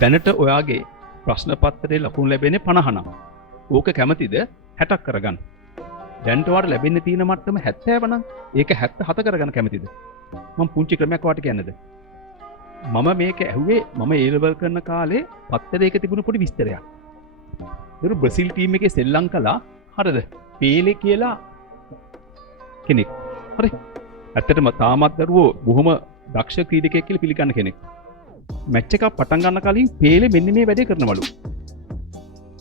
දැනට ඔයාගේ ප්‍රශ්න පත්‍රයේ ලකුණු ලැබෙන්නේ 50 නම්. ඕක කැමතිද 60ක් කරගන්න. දැන්ට ඔයාලට ලැබෙන්න තියෙන මට්ටම 70 නම් ඒක 77 කරගන්න කැමතිද? මම පුංචි ක්‍රමයක් ඔයාලට කියන්නද? මම මේක ඇහුවේ මම A level කරන කාලේ පත්තරයක තිබුණු පොඩි විස්තරයක්. ඒක බ්‍රසීල් ටීම් එකේ සෙල්ලම් කළා. හරිද? පේලේ කියලා කෙනෙක්. හරි. ඇත්තටම තාමත් දරුවෝ බොහොම දක්ෂ ක්‍රීඩකයෙක් කියලා පිළිගන්න කෙනෙක්. මැච් එකක් පටන් ගන්න කලින් පේලේ මෙන්න මේ වැඩේ කරනවලු.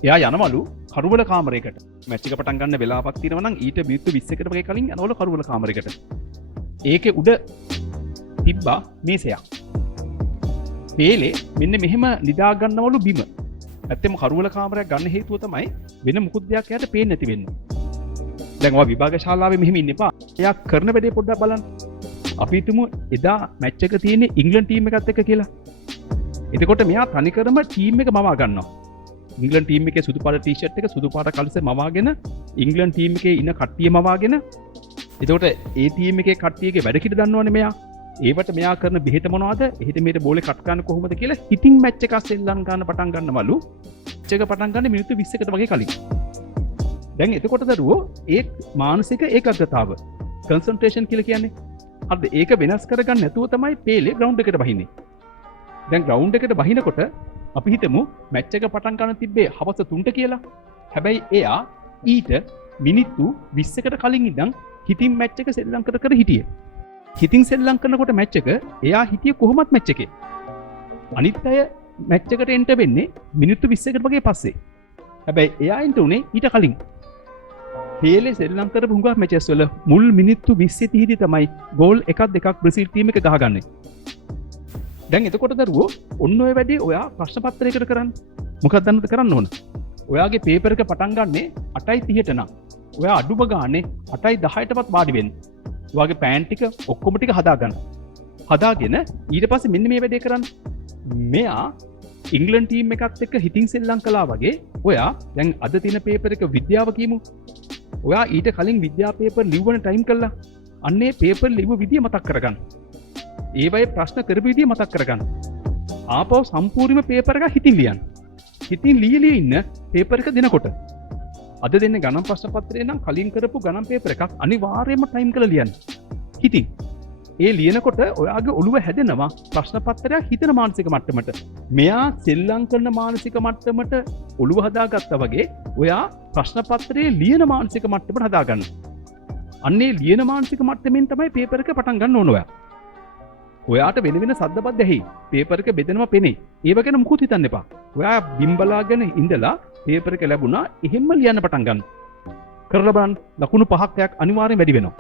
එයා යනවලු කරුවල කාමරයකට. මැච් එක පටන් ගන්න වෙලාවක් තියෙනවා නම් ඊට මිනිත්තු 20කට වගේ කලින් යනවලු කරුවල කාමරයකට. ඒකේ උඩ තිබ්බා මේසයක්. පේලේ මෙන්න මෙහෙම නිදා ගන්නවලු බිම. ඇත්තම කරුවල කාමරයක් ගන්න හේතුව තමයි වෙන මුකුත් දෙයක් එයාට පේන්නේ නැති වෙන්නේ. දැන් ඔයා විභාග ශාලාවේ මෙහෙම ඉන්න එපා. එයා කරන වැඩේ පොඩ්ඩක් බලන්න. අපි හිතමු එදා මැච් එක තියෙන්නේ ඉංග්ලන්ඩ් ටීම් එකත් එක්ක කියලා. එතකොට මෙයා තනිකරම ටීම් එක මවා ගන්නවා. ඉංග්ලන්ඩ් ටීම් එකේ සුදු පාට ටී-ෂර්ට් එක සුදු පාට කලිසර් මවාගෙන ඉංග්ලන්ඩ් ටීම් එකේ ඉන්න කට්ටිය මවාගෙන එතකොට ඒ ටීම් එකේ කට්ටියගේ වැඩ කිඩ දන්නවනේ මෙයා. ඒවට මෙයා කරන බෙහෙත මොනවද? එහෙට මෙහෙට බෝලේ කට් ගන්න කොහොමද කියලා හිතින් මැච් එක සෙල්ලම් ගන්න පටන් ගන්නවලු. මැච් එක පටන් ගන්න මිනිත්තු 20කට වගේ කලින්. දැන් එතකොට දරුවෝ ඒ මානසික ඒකාග්‍රතාව කන්සන්ට්‍රේෂන් කියලා කියන්නේ. හරිද? ඒක වෙනස් කරගන්න නැතුව තමයි පේලේ ග්‍රවුන්ඩ් එකට බහින්නේ. දැන් ග්‍රවුන්ඩ් එකට බහිනකොට අපි හිතමු මැච් එක පටන් ගන්න තිබ්බේ හවස 3ට කියලා. හැබැයි එයා ඊට මිනිත්තු 20කට කලින් ඉඳන් හිතින් මැච් එක සෙල්ලම් කර හිටියේ. හිතින් සෙල්ලම් කරනකොට මැච් එක එයා හිටියේ කොහොමත් මැච් එකේ. අනිත් අය මැච් එකට එන්ටර් වෙන්නේ මිනිත්තු 20කට වගේ පස්සේ. හැබැයි එයා එන්ටර් උනේ ඊට කලින්. පේලේ සෙල්ලම් කරපු හුඟක් මැචස් වල මුල් මිනිත්තු 20 30 තමයි ගෝල් එකක් දෙකක් බ්‍රසීල් ටීම් එක ගහගන්නේ. දැන් එතකොට දරුවෝ ඔන්න ඔය වැඩේ ඔයා ප්‍රශ්න පත්‍රයකට කරන්න. මොකක්ද දන්නද කරන්න ඕන? ඔයාගේ පේපර් එක පටන් ගන්නෙ 8:30ට නම්. ඔයා අඩුම ගානේ 8:10ටවත් වාඩි වෙන්න. ඔයාගේ පෑන් ටික ඔක්කොම ටික හදාගන්න. හදාගෙන ඊට පස්සේ මෙන්න මේ වැඩේ කරන්න. මෙයා ඉංග්ලන්ඩ් ටීම් එකත් එක්ක හිතින් සෙල්ලම් කළා වගේ ඔයා දැන් අද තියෙන පේපර් එක විද්‍යාව කියමු. ඔයා ඊට කලින් විද්‍යා පේපර් ලිව්වන ටයිම් කළා. අන්නේ පේපර් ලිව්ව විදිය මතක් කරගන්න. ඒ වගේ ප්‍රශ්න කරපු විදිය මතක් කරගන්න. ආපහු සම්පූර්ණම පේපර් එක හිතින් ලියන්න. හිතින් ලියලිය ඉන්න පේපර් එක දෙනකොට අද දෙන්නේ ගණන් ප්‍රශ්න පත්‍රය නම් කලින් කරපු ගණන් පේපර් එකක් අනිවාර්යයෙන්ම ටයිම් කරලා ලියන්න. හිතින් ඒ ලියනකොට ඔයාගේ ඔළුව හැදෙනවා ප්‍රශ්න පත්‍රයක් හිතන මානසික මට්ටමට. මෙයා සෙල්ලම් කරන මානසික මට්ටමට ඔළුව හදාගත්තා වගේ ඔයා ප්‍රශ්න පත්‍රයේ ලියන මානසික මට්ටමට හදාගන්න. අන්නේ ලියන මානසික මට්ටමින් තමයි පේපර් එක පටන් ගන්න ඕන ඔයා. ඔයාට වෙන වෙන සද්දපත් ඇහි. පේපර් එක බෙදෙනවා පෙනේ. ඒව ගැන මුකුත් හිතන්න එපා. ඔයා බිම්බලාගෙන ඉඳලා පේපර් එක ලැබුණා එහෙම්ම ලියන්න පටන් ගන්න. කරලා බලන්න ලකුණු 5ක් අනිවාර්යෙන් වැඩි වෙනවා.